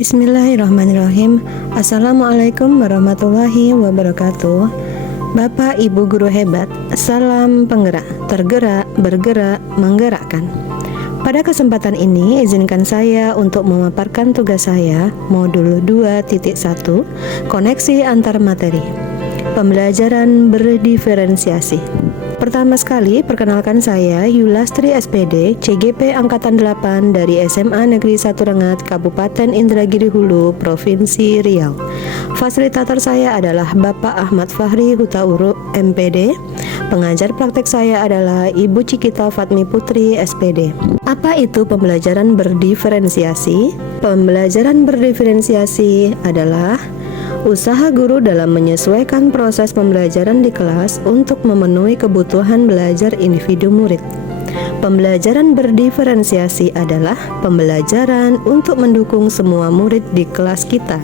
Bismillahirrahmanirrahim. Assalamualaikum warahmatullahi wabarakatuh. Bapak Ibu guru hebat, salam penggerak, tergerak, bergerak, menggerakkan. Pada kesempatan ini izinkan saya untuk memaparkan tugas saya modul 2.1 koneksi antar materi. Pembelajaran berdiferensiasi. Pertama sekali, perkenalkan saya Yulastri SPD, CGP Angkatan 8 dari SMA Negeri 1 Rengat, Kabupaten Indragiri Hulu, Provinsi Riau. Fasilitator saya adalah Bapak Ahmad Fahri Hutauruk, MPD. Pengajar praktek saya adalah Ibu Cikita Fatmi Putri, SPD. Apa itu pembelajaran berdiferensiasi? Pembelajaran berdiferensiasi adalah usaha guru dalam menyesuaikan proses pembelajaran di kelas untuk memenuhi kebutuhan belajar individu murid. Pembelajaran berdiferensiasi adalah pembelajaran untuk mendukung semua murid di kelas kita.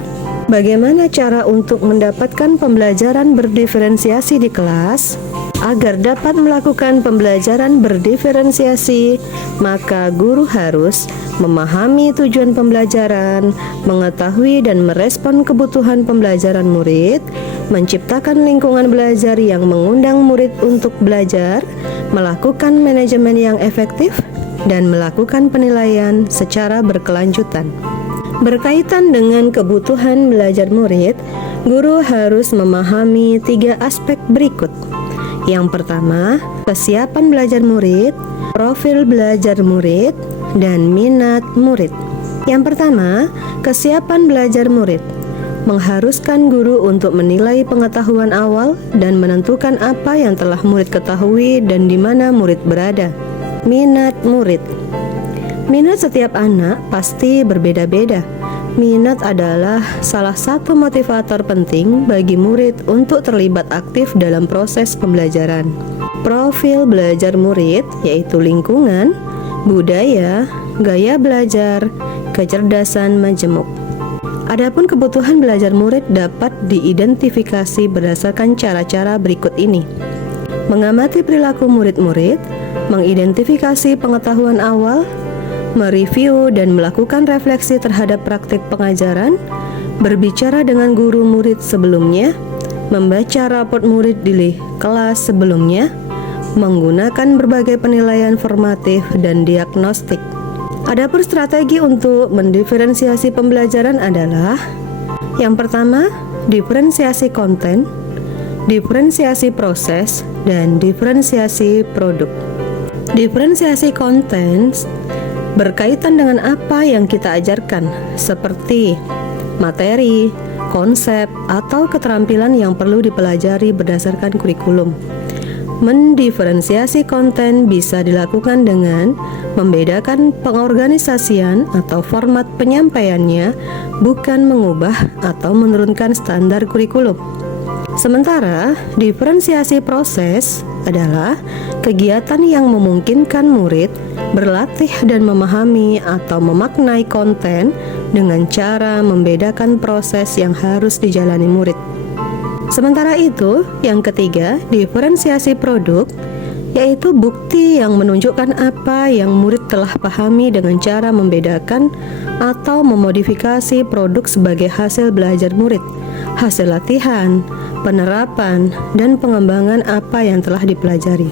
Bagaimana cara untuk mendapatkan pembelajaran berdiferensiasi di kelas? Agar dapat melakukan pembelajaran berdiferensiasi, maka guru harus memahami tujuan pembelajaran, mengetahui dan merespon kebutuhan pembelajaran murid, menciptakan lingkungan belajar yang mengundang murid untuk belajar, melakukan manajemen yang efektif, dan melakukan penilaian secara berkelanjutan. Berkaitan dengan kebutuhan belajar murid, guru harus memahami 3 aspek berikut. Yang pertama, kesiapan belajar murid, profil belajar murid, dan minat murid. Yang pertama, kesiapan belajar murid mengharuskan guru untuk menilai pengetahuan awal dan menentukan apa yang telah murid ketahui dan di mana murid berada. Minat murid. Minat setiap anak pasti berbeda-beda. Minat adalah salah satu motivator penting bagi murid untuk terlibat aktif dalam proses pembelajaran. Profil belajar murid yaitu lingkungan, budaya, gaya belajar, kecerdasan majemuk. Adapun kebutuhan belajar murid dapat diidentifikasi berdasarkan cara-cara berikut ini. Mengamati perilaku murid-murid, mengidentifikasi pengetahuan awal, mereview dan melakukan refleksi terhadap praktik pengajaran, berbicara dengan guru murid sebelumnya, membaca raport murid di kelas sebelumnya, menggunakan berbagai penilaian formatif dan diagnostik. Adapun strategi untuk mendiferensiasi pembelajaran adalah: yang pertama, diferensiasi konten, diferensiasi proses, dan diferensiasi produk. Diferensiasi konten berkaitan dengan apa yang kita ajarkan, seperti materi, konsep, atau keterampilan yang perlu dipelajari berdasarkan kurikulum. Mendiferensiasi konten bisa dilakukan dengan membedakan pengorganisasian atau format penyampaiannya, bukan mengubah atau menurunkan standar kurikulum. Sementara diferensiasi proses adalah kegiatan yang memungkinkan murid berlatih dan memahami atau memaknai konten dengan cara membedakan proses yang harus dijalani murid. Sementara itu, yang ketiga, diferensiasi produk, yaitu bukti yang menunjukkan apa yang murid telah pahami dengan cara membedakan atau memodifikasi produk sebagai hasil belajar murid, hasil latihan, penerapan, dan pengembangan apa yang telah dipelajari.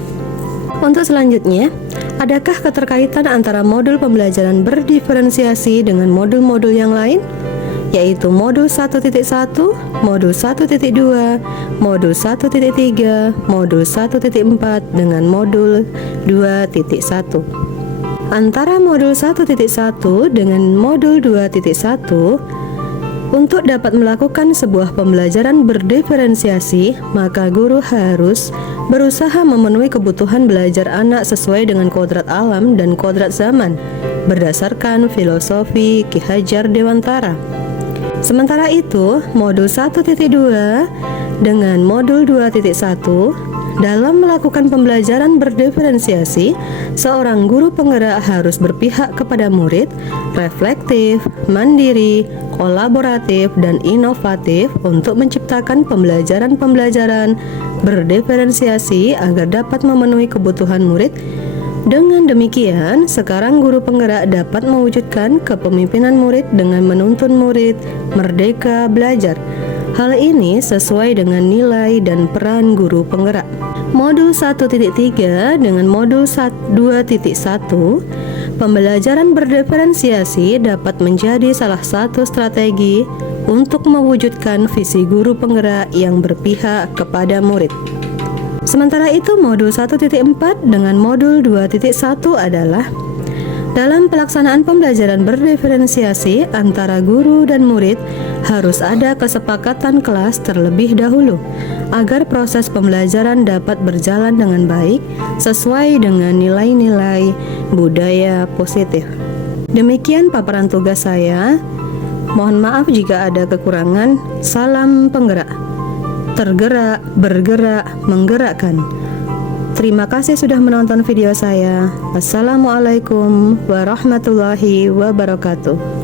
Untuk selanjutnya, adakah keterkaitan antara modul pembelajaran berdiferensiasi dengan modul-modul yang lain? Yaitu modul 1.1, modul 1.2, modul 1.3, modul 1.4 dengan modul 2.1. Antara modul 1.1 dengan modul 2.1, untuk dapat melakukan sebuah pembelajaran berdiferensiasi, maka guru harus berusaha memenuhi kebutuhan belajar anak sesuai dengan kodrat alam dan kodrat zaman, berdasarkan filosofi Ki Hajar Dewantara. Sementara itu, modul 1.2 dengan modul 2.1 dalam melakukan pembelajaran berdiferensiasi, seorang guru penggerak harus berpihak kepada murid, reflektif, mandiri, kolaboratif, dan inovatif untuk menciptakan pembelajaran-pembelajaran berdiferensiasi agar dapat memenuhi kebutuhan murid Dengan demikian, sekarang guru penggerak dapat mewujudkan kepemimpinan murid dengan menuntun murid merdeka belajar. Hal ini sesuai dengan nilai dan peran guru penggerak. Modul 1.3 dengan modul 2.1, pembelajaran berdiferensiasi dapat menjadi salah satu strategi untuk mewujudkan visi guru penggerak yang berpihak kepada murid. Sementara itu, modul 1.4 dengan modul 2.1 adalah dalam pelaksanaan pembelajaran berdiferensiasi antara guru dan murid harus ada kesepakatan kelas terlebih dahulu agar proses pembelajaran dapat berjalan dengan baik sesuai dengan nilai-nilai budaya positif. Demikian paparan tugas saya. Mohon maaf jika ada kekurangan. Salam penggerak. Tergerak, bergerak, menggerakkan. Terima kasih sudah menonton video saya. Wassalamualaikum warahmatullahi wabarakatuh.